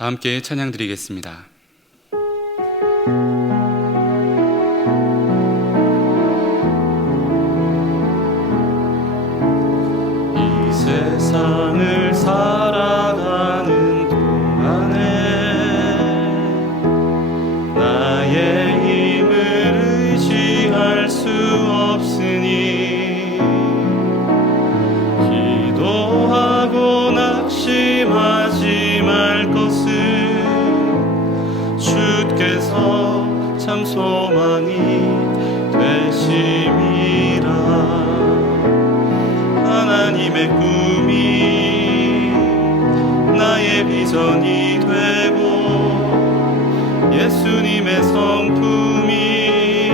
다 함께 찬양 드리겠습니다. 이 세상을 살아가는 동안에 나의 힘을 의지할 수 없으니 기도하고 낙심하지 말 것을 주께서 참 소망이 되심이라. 하나님의 꿈이 나의 비전이 되고 예수님의 성품이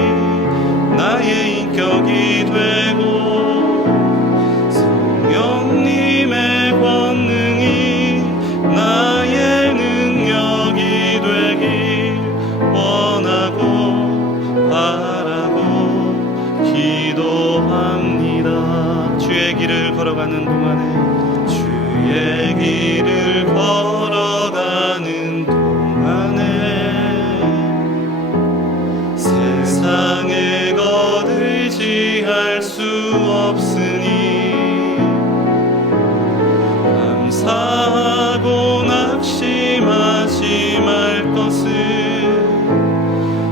나의 인격이 되고 성령님의 권능이 나의 능력이 되길 원하고 바라고 기도합니다. 주의 길을 걸어가는 동안에 주의 길을 걸어가는 동안에 세상의 것 의지할 수 없으니 감사하고 낙심하지 말 것을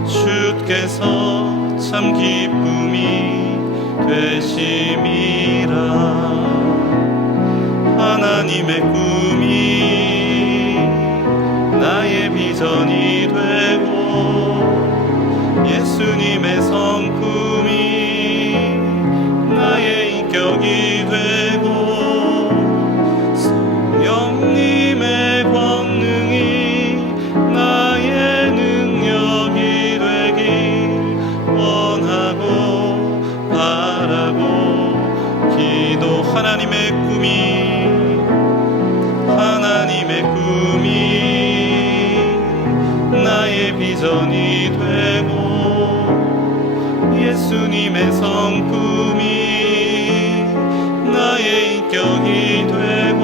주께서 참 기쁨이 되심이라. 하나님의 꿈이 나의 비전이 되고 예수님의 성품이 나의 인격이 되고 성령님의 권능이 나의 능력이 되길 원하고 바라고 기도. 하나님의 꿈이 나의 비전이 되고 예수님의 성품이 나의 인격이 되고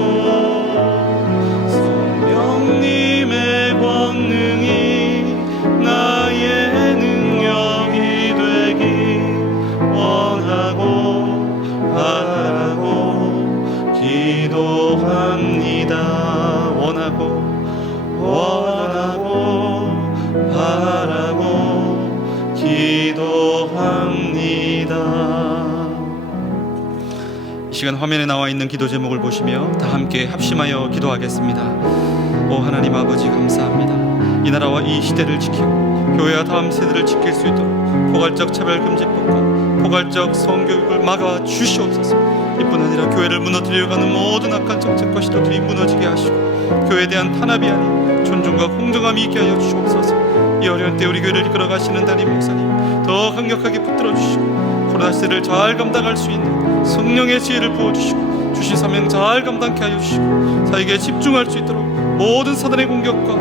성령님의 권능이 나의 능력이 되길 원하고 바라고 기도합니다. 원하고 바라고 기도합니다. 이 시간 화면에 나와 있는 기도 제목을 보시며 다 함께 합심하여 기도하겠습니다. 오 하나님 아버지, 감사합니다. 이 나라와 이 시대를 지키고 교회와 다음 세대를 지킬 수 있도록 포괄적 차별금지법과 포괄적 성교육을 막아 주시옵소서. 이뿐 아니라 교회를 무너뜨려가는 모든 악한 정책과 시도들이 무너지게 하시고 교회에 대한 탄압이 아닌 존중과 공정함이 있게 하여 주시옵소서. 이 어려운 때 우리 교회를 이끌어 가시는 담임 목사님 더 강력하게 붙들어 주시고 코로나 시대를 잘 감당할 수 있는 성령의 지혜를 부어주시고 주신 사명 잘 감당케 하여 주시고 사역에 집중할 수 있도록 모든 사단의 공격과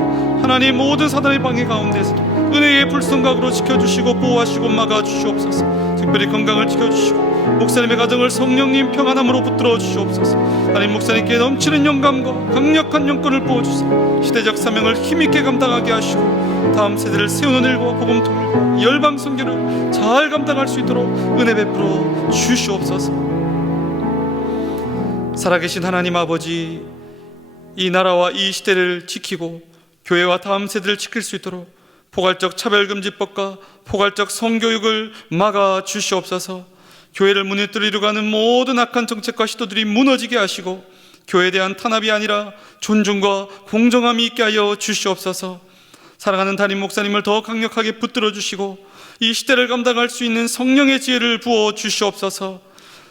하나님 모든 사단의 방해 가운데서 은혜의 불성각으로 지켜주시고 보호하시고 막아주시옵소서. 특별히 건강을 지켜주시고 목사님의 가정을 성령님 평안함으로 붙들어 주시옵소서. 하나님 목사님께 넘치는 영감과 강력한 영권을 부어주사 시대적 사명을 힘있게 감당하게 하시고 다음 세대를 세우는 일과 복음 통일과 열방 선교를 잘 감당할 수 있도록 은혜 베풀어 주시옵소서. 살아계신 하나님 아버지, 이 나라와 이 시대를 지키고 교회와 다음 세대를 지킬 수 있도록 포괄적 차별금지법과 포괄적 성교육을 막아 주시옵소서. 교회를 무너뜨리려고 하는 모든 악한 정책과 시도들이 무너지게 하시고 교회에 대한 탄압이 아니라 존중과 공정함이 있게 하여 주시옵소서. 사랑하는 담임 목사님을 더 강력하게 붙들어 주시고 이 시대를 감당할 수 있는 성령의 지혜를 부어 주시옵소서.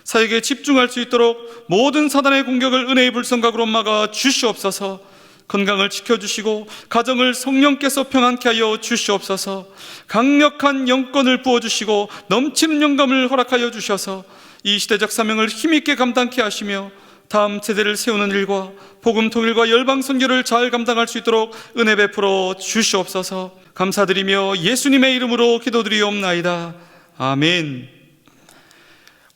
사역에 집중할 수 있도록 모든 사단의 공격을 은혜의 불성각으로 막아 주시옵소서. 건강을 지켜주시고 가정을 성령께서 평안케 하여 주시옵소서. 강력한 영권을 부어주시고 넘치는 영감을 허락하여 주셔서 이 시대적 사명을 힘있게 감당케 하시며 다음 세대를 세우는 일과 복음 통일과 열방 선교를 잘 감당할 수 있도록 은혜 베풀어 주시옵소서. 감사드리며 예수님의 이름으로 기도드리옵나이다. 아멘.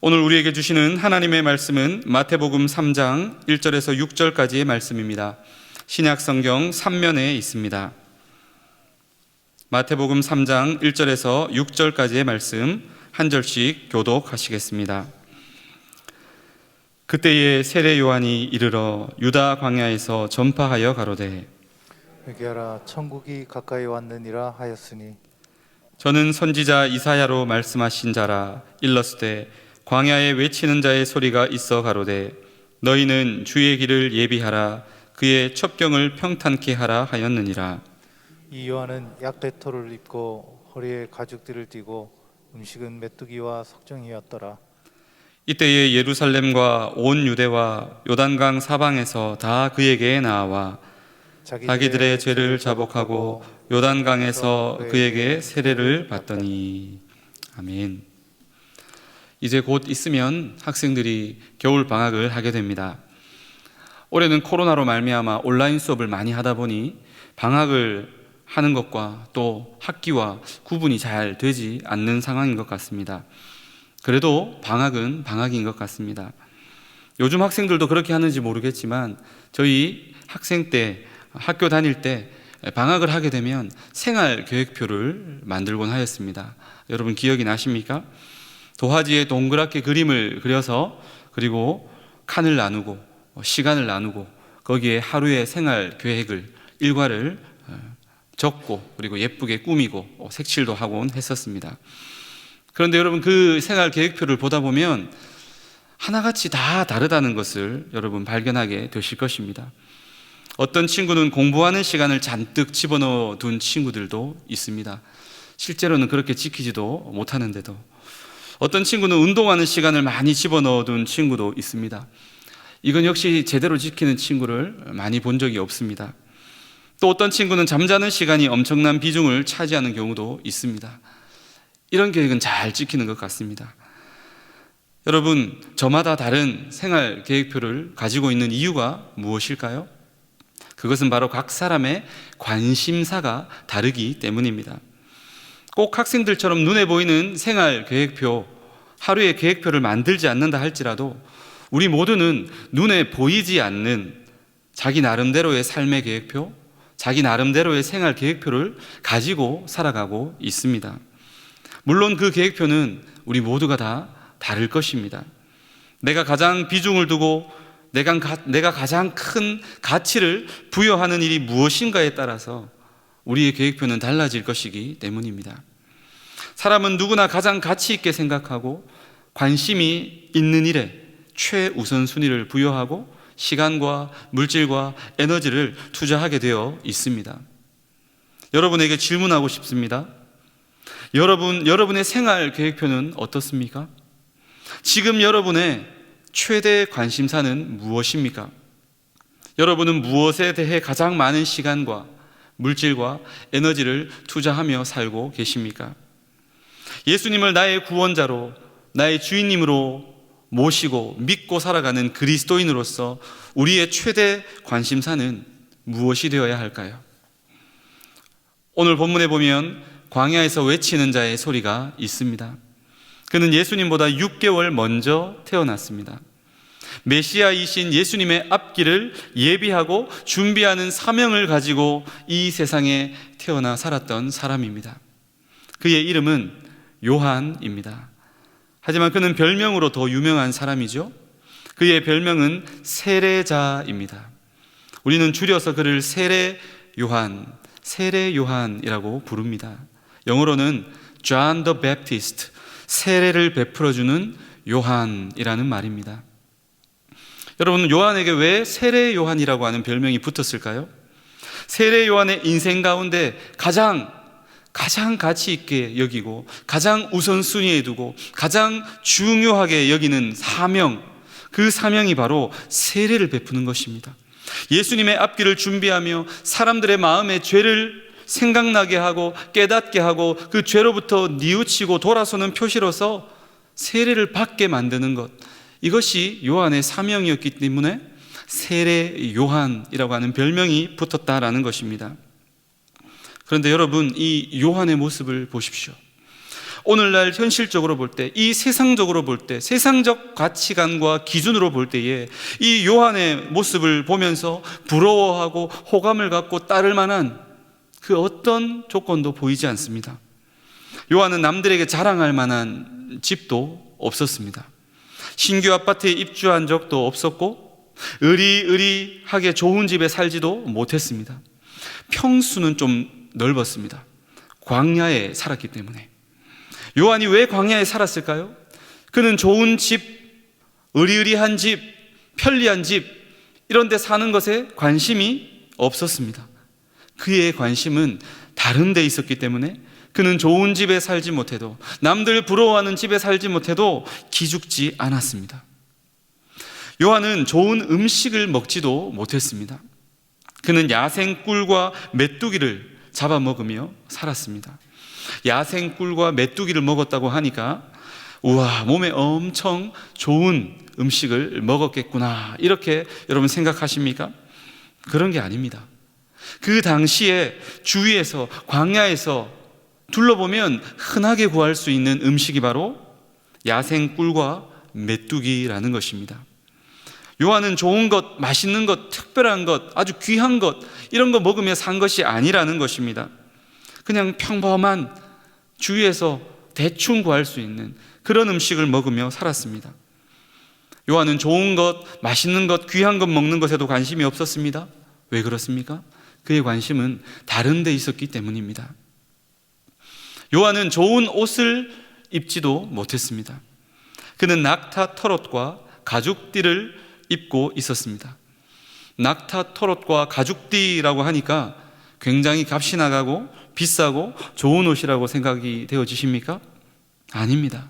오늘 우리에게 주시는 하나님의 말씀은 마태복음 3장 1절에서 6절까지의 말씀입니다. 신약 성경 3면에 있습니다. 마태복음 3장 1절에서 6절까지의 말씀 한 절씩 교독하시겠습니다. 그때에 세례 요한이 이르러 유다 광야에서 전파하여 가로되 회개하라, 천국이 가까이 왔느니라 하였으니 저는 선지자 이사야로 말씀하신 자라. 일렀으되 광야에 외치는 자의 소리가 있어 가로되 너희는 주의 길을 예비하라, 그의 첩경을 평탄케 하라 하였느니라. 이 요한은 약대토를 입고 허리에 가죽띠를 띠고 음식은 메뚜기와 석정이었더라. 이때에 예루살렘과 온 유대와 요단강 사방에서 다 그에게 나와 자기들의 죄를 자복하고 요단강에서 그에게 세례를 받더니. 아멘. 이제 곧 있으면 학생들이 겨울 방학을 하게 됩니다. 올해는 코로나로 말미암아 온라인 수업을 많이 하다 보니 방학을 하는 것과 또 학기와 구분이 잘 되지 않는 상황인 것 같습니다. 그래도 방학은 방학인 것 같습니다. 요즘 학생들도 그렇게 하는지 모르겠지만 저희 학생 때, 학교 다닐 때 방학을 하게 되면 생활 계획표를 만들곤 하였습니다. 여러분 기억이 나십니까? 도화지에 동그랗게 그림을 그려서 그리고 칸을 나누고 시간을 나누고 거기에 하루의 생활 계획을 일과를 적고 그리고 예쁘게 꾸미고 색칠도 하곤 했었습니다. 그런데 여러분 그 생활 계획표를 보다 보면 하나같이 다 다르다는 것을 여러분 발견하게 되실 것입니다. 어떤 친구는 공부하는 시간을 잔뜩 집어넣어 둔 친구들도 있습니다. 실제로는 그렇게 지키지도 못하는데도. 어떤 친구는 운동하는 시간을 많이 집어넣어 둔 친구도 있습니다. 이건 역시 제대로 지키는 친구를 많이 본 적이 없습니다. 또 어떤 친구는 잠자는 시간이 엄청난 비중을 차지하는 경우도 있습니다. 이런 계획은 잘 지키는 것 같습니다. 여러분, 저마다 다른 생활 계획표를 가지고 있는 이유가 무엇일까요? 그것은 바로 각 사람의 관심사가 다르기 때문입니다. 꼭 학생들처럼 눈에 보이는 생활 계획표, 하루의 계획표를 만들지 않는다 할지라도 우리 모두는 눈에 보이지 않는 자기 나름대로의 삶의 계획표, 자기 나름대로의 생활 계획표를 가지고 살아가고 있습니다. 물론 그 계획표는 우리 모두가 다 다를 것입니다. 내가 가장 비중을 두고 내가 가장 큰 가치를 부여하는 일이 무엇인가에 따라서 우리의 계획표는 달라질 것이기 때문입니다. 사람은 누구나 가장 가치 있게 생각하고 관심이 있는 일에 최우선순위를 부여하고 시간과 물질과 에너지를 투자하게 되어 있습니다. 여러분에게 질문하고 싶습니다. 여러분의 생활 계획표는 어떻습니까? 지금 여러분의 최대 관심사는 무엇입니까? 여러분은 무엇에 대해 가장 많은 시간과 물질과 에너지를 투자하며 살고 계십니까? 예수님을 나의 구원자로, 나의 주인님으로 모시고 믿고 살아가는 그리스도인으로서 우리의 최대 관심사는 무엇이 되어야 할까요? 오늘 본문에 보면 광야에서 외치는 자의 소리가 있습니다. 그는 예수님보다 6개월 먼저 태어났습니다. 메시아이신 예수님의 앞길을 예비하고 준비하는 사명을 가지고 이 세상에 태어나 살았던 사람입니다. 그의 이름은 요한입니다. 하지만 그는 별명으로 더 유명한 사람이죠. 그의 별명은 세례자입니다. 우리는 줄여서 그를 세례 요한이라고 부릅니다. 영어로는 John the Baptist, 세례를 베풀어주는 요한이라는 말입니다. 여러분, 요한에게 왜 세례 요한이라고 하는 별명이 붙었을까요? 세례 요한의 인생 가운데 가장 가치 있게 여기고 가장 우선순위에 두고 가장 중요하게 여기는 사명, 그 사명이 바로 세례를 베푸는 것입니다. 예수님의 앞길을 준비하며 사람들의 마음에 죄를 생각나게 하고 깨닫게 하고 그 죄로부터 뉘우치고 돌아서는 표시로서 세례를 받게 만드는 것, 이것이 요한의 사명이었기 때문에 세례 요한이라고 하는 별명이 붙었다라는 것입니다. 그런데 여러분, 이 요한의 모습을 보십시오. 오늘날 현실적으로 볼 때, 이 세상적으로 볼 때, 세상적 가치관과 기준으로 볼 때에 이 요한의 모습을 보면서 부러워하고 호감을 갖고 따를 만한 그 어떤 조건도 보이지 않습니다. 요한은 남들에게 자랑할 만한 집도 없었습니다. 신규 아파트에 입주한 적도 없었고 의리의리하게 좋은 집에 살지도 못했습니다. 평수는 좀 넓었습니다. 광야에 살았기 때문에. 요한이 왜 광야에 살았을까요? 그는 좋은 집, 의리의리한 집, 편리한 집 이런 데 사는 것에 관심이 없었습니다. 그의 관심은 다른 데 있었기 때문에 그는 좋은 집에 살지 못해도, 남들 부러워하는 집에 살지 못해도 기죽지 않았습니다. 요한은 좋은 음식을 먹지도 못했습니다. 그는 야생 꿀과 메뚜기를 잡아먹으며 살았습니다. 야생 꿀과 메뚜기를 먹었다고 하니까 우와, 몸에 엄청 좋은 음식을 먹었겠구나, 이렇게 여러분 생각하십니까? 그런 게 아닙니다. 그 당시에 주위에서, 광야에서 둘러보면 흔하게 구할 수 있는 음식이 바로 야생 꿀과 메뚜기라는 것입니다. 요한은 좋은 것, 맛있는 것, 특별한 것, 아주 귀한 것, 이런 거 먹으며 산 것이 아니라는 것입니다. 그냥 평범한 주위에서 대충 구할 수 있는 그런 음식을 먹으며 살았습니다. 요한은 좋은 것, 맛있는 것, 귀한 것 먹는 것에도 관심이 없었습니다. 왜 그렇습니까? 그의 관심은 다른 데 있었기 때문입니다. 요한은 좋은 옷을 입지도 못했습니다. 그는 낙타 털옷과 가죽띠를 입고 있었습니다. 낙타 털옷과 가죽띠라고 하니까 굉장히 값이 나가고 비싸고 좋은 옷이라고 생각이 되어지십니까? 아닙니다.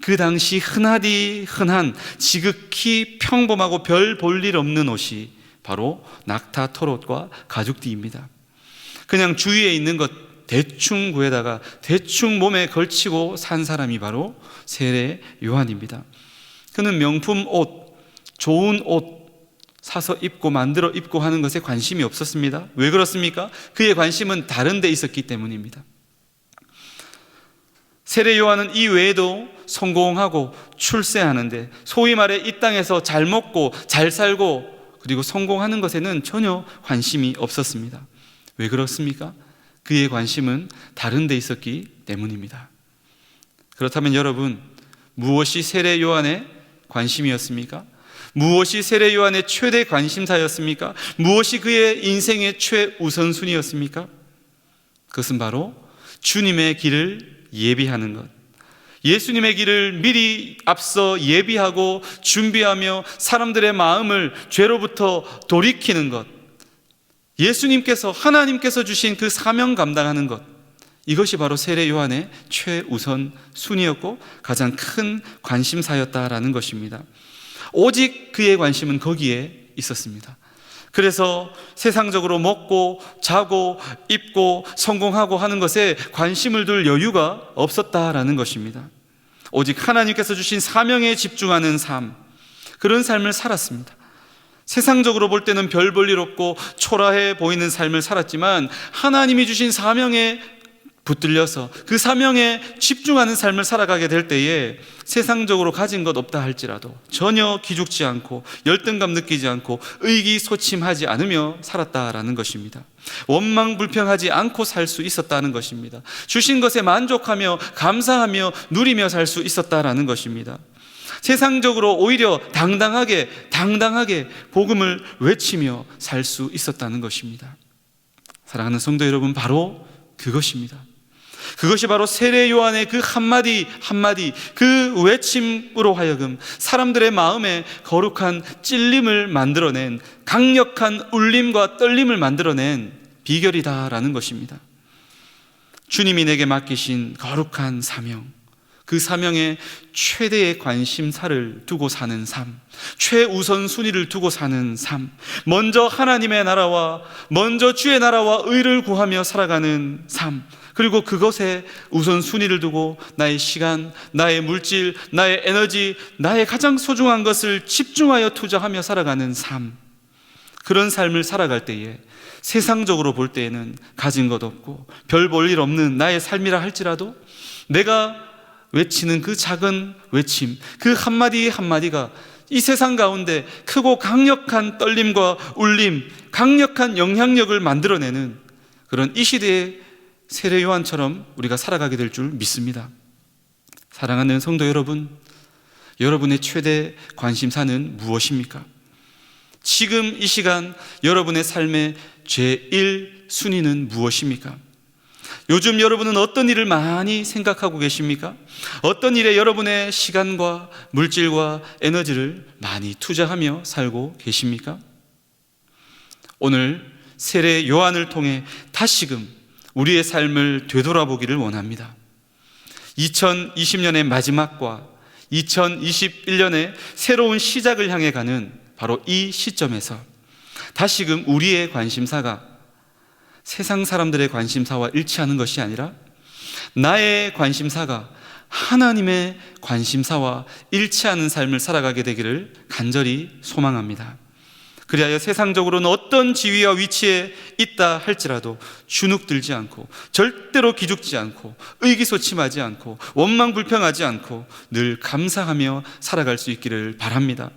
그 당시 흔하디 흔한 지극히 평범하고 별 볼 일 없는 옷이 바로 낙타 털옷과 가죽띠입니다. 그냥 주위에 있는 것 대충 구해다가 대충 몸에 걸치고 산 사람이 바로 세례 요한입니다. 그는 명품 옷, 좋은 옷 사서 입고 만들어 입고 하는 것에 관심이 없었습니다. 왜 그렇습니까? 그의 관심은 다른 데 있었기 때문입니다. 세례 요한은 이 외에도 성공하고 출세하는데, 소위 말해 이 땅에서 잘 먹고 잘 살고 그리고 성공하는 것에는 전혀 관심이 없었습니다. 왜 그렇습니까? 그의 관심은 다른 데 있었기 때문입니다. 그렇다면 여러분, 무엇이 세례 요한의 관심이었습니까? 무엇이 세례 요한의 최대 관심사였습니까? 무엇이 그의 인생의 최우선순위였습니까? 그것은 바로 주님의 길을 예비하는 것, 예수님의 길을 미리 앞서 예비하고 준비하며 사람들의 마음을 죄로부터 돌이키는 것, 예수님께서, 하나님께서 주신 그 사명 감당하는 것, 이것이 바로 세례 요한의 최우선 순위였고 가장 큰 관심사였다라는 것입니다. 오직 그의 관심은 거기에 있었습니다. 그래서 세상적으로 먹고 자고 입고 성공하고 하는 것에 관심을 둘 여유가 없었다라는 것입니다. 오직 하나님께서 주신 사명에 집중하는 삶, 그런 삶을 살았습니다. 세상적으로 볼 때는 별 볼 일 없고 초라해 보이는 삶을 살았지만 하나님이 주신 사명에 붙들려서 그 사명에 집중하는 삶을 살아가게 될 때에 세상적으로 가진 것 없다 할지라도 전혀 기죽지 않고 열등감 느끼지 않고 의기소침하지 않으며 살았다라는 것입니다. 원망불평하지 않고 살 수 있었다는 것입니다. 주신 것에 만족하며 감사하며 누리며 살 수 있었다라는 것입니다. 세상적으로 오히려 당당하게 복음을 외치며 살 수 있었다는 것입니다. 사랑하는 성도 여러분, 바로 그것입니다. 그것이 바로 세례 요한의 그 한마디 그 외침으로 하여금 사람들의 마음에 거룩한 찔림을 만들어낸, 강력한 울림과 떨림을 만들어낸 비결이다라는 것입니다. 주님이 내게 맡기신 거룩한 사명, 그 사명에 최대의 관심사를 두고 사는 삶, 최우선 순위를 두고 사는 삶, 먼저 하나님의 나라와 먼저 주의 나라와 의를 구하며 살아가는 삶, 그리고 그것에 우선순위를 두고 나의 시간, 나의 물질, 나의 에너지, 나의 가장 소중한 것을 집중하여 투자하며 살아가는 삶, 그런 삶을 살아갈 때에 세상적으로 볼 때에는 가진 것 없고 별 볼 일 없는 나의 삶이라 할지라도 내가 외치는 그 작은 외침, 그 한마디 한마디가 이 세상 가운데 크고 강력한 떨림과 울림, 강력한 영향력을 만들어내는 그런 이 시대의 세례 요한처럼 우리가 살아가게 될 줄 믿습니다. 사랑하는 성도 여러분, 여러분의 최대 관심사는 무엇입니까? 지금 이 시간 여러분의 삶의 제1순위는 무엇입니까? 요즘 여러분은 어떤 일을 많이 생각하고 계십니까? 어떤 일에 여러분의 시간과 물질과 에너지를 많이 투자하며 살고 계십니까? 오늘 세례 요한을 통해 다시금 우리의 삶을 되돌아보기를 원합니다. 2020년의 마지막과 2021년의 새로운 시작을 향해 가는 바로 이 시점에서 다시금 우리의 관심사가 세상 사람들의 관심사와 일치하는 것이 아니라 나의 관심사가 하나님의 관심사와 일치하는 삶을 살아가게 되기를 간절히 소망합니다. 그리하여 세상적으로는 어떤 지위와 위치에 있다 할지라도 주눅들지 않고 절대로 기죽지 않고 의기소침하지 않고 원망불평하지 않고 늘 감사하며 살아갈 수 있기를 바랍니다.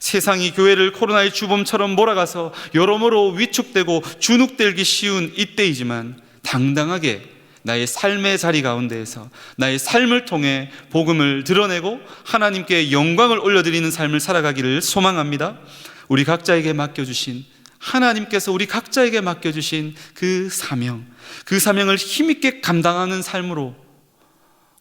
세상이 교회를 코로나의 주범처럼 몰아가서 여러모로 위축되고 주눅들기 쉬운 이때이지만 당당하게 나의 삶의 자리 가운데에서 나의 삶을 통해 복음을 드러내고 하나님께 영광을 올려드리는 삶을 살아가기를 소망합니다. 우리 각자에게 맡겨주신, 하나님께서 우리 각자에게 맡겨주신 그 사명을 힘있게 감당하는 삶으로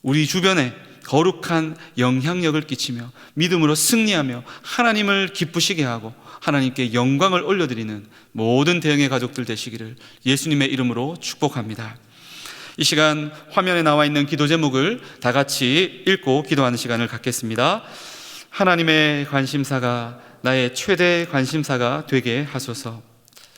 우리 주변에 거룩한 영향력을 끼치며 믿음으로 승리하며 하나님을 기쁘시게 하고 하나님께 영광을 올려드리는 모든 대형의 가족들 되시기를 예수님의 이름으로 축복합니다. 이 시간 화면에 나와 있는 기도 제목을 다 같이 읽고 기도하는 시간을 갖겠습니다. 하나님의 관심사가 나의 최대 관심사가 되게 하소서.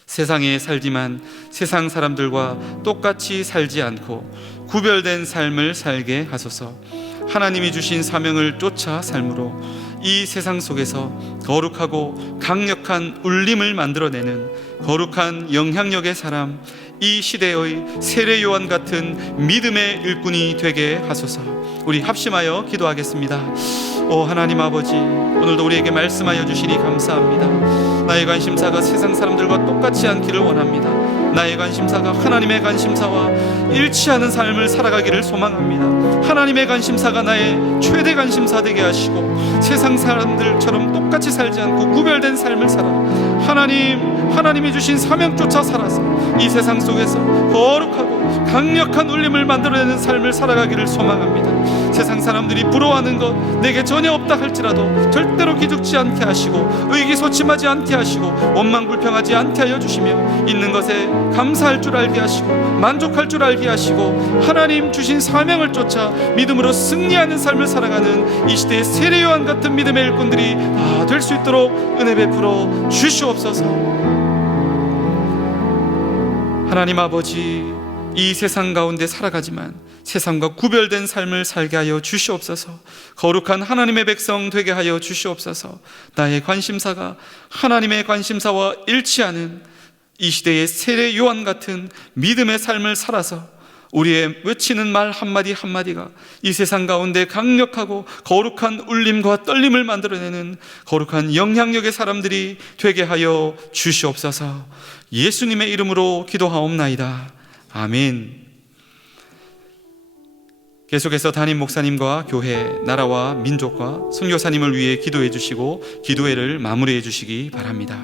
세상에 살지만 세상 사람들과 똑같이 살지 않고 구별된 삶을 살게 하소서. 하나님이 주신 사명을 쫓아 삶으로 이 세상 속에서 거룩하고 강력한 울림을 만들어내는 거룩한 영향력의 사람, 이 시대의 세례 요한 같은 믿음의 일꾼이 되게 하소서. 우리 합심하여 기도하겠습니다. 오 하나님 아버지, 오늘도 우리에게 말씀하여 주시니 감사합니다. 나의 관심사가 세상 사람들과 똑같지 않기를 원합니다. 나의 관심사가 하나님의 관심사와 일치하는 삶을 살아가기를 소망합니다. 하나님의 관심사가 나의 최대 관심사 되게 하시고 세상 사람들처럼 똑같이 살지 않고 구별된 삶을 살아 하나님이 주신 사명 쫓아 살아서 이 세상 속에서 거룩하고 강력한 울림을 만들어내는 삶을 살아가기를 소망합니다. 세상 사람들이 부러워하는 것 내게 전혀 없다 할지라도 절대로 기죽지 않게 하시고 의기소침하지 않게 하시고 원망불평하지 않게 하여 주시며 있는 것에 감사할 줄 알게 하시고 만족할 줄 알게 하시고 하나님 주신 사명을 쫓아 믿음으로 승리하는 삶을 살아가는 이 시대의 세례 요한 같은 믿음의 일꾼들이 다 될 수 있도록 은혜 베풀어 주시옵소서. 하나님 아버지, 이 세상 가운데 살아가지만 세상과 구별된 삶을 살게 하여 주시옵소서. 거룩한 하나님의 백성 되게 하여 주시옵소서. 나의 관심사가 하나님의 관심사와 일치하는 이 시대의 세례 요한 같은 믿음의 삶을 살아서 우리의 외치는 말 한마디 한마디가 이 세상 가운데 강력하고 거룩한 울림과 떨림을 만들어내는 거룩한 영향력의 사람들이 되게 하여 주시옵소서. 예수님의 이름으로 기도하옵나이다. 아멘. 계속해서 담임 목사님과 교회, 나라와 민족과 선교사님을 위해 기도해 주시고 기도회를 마무리해 주시기 바랍니다.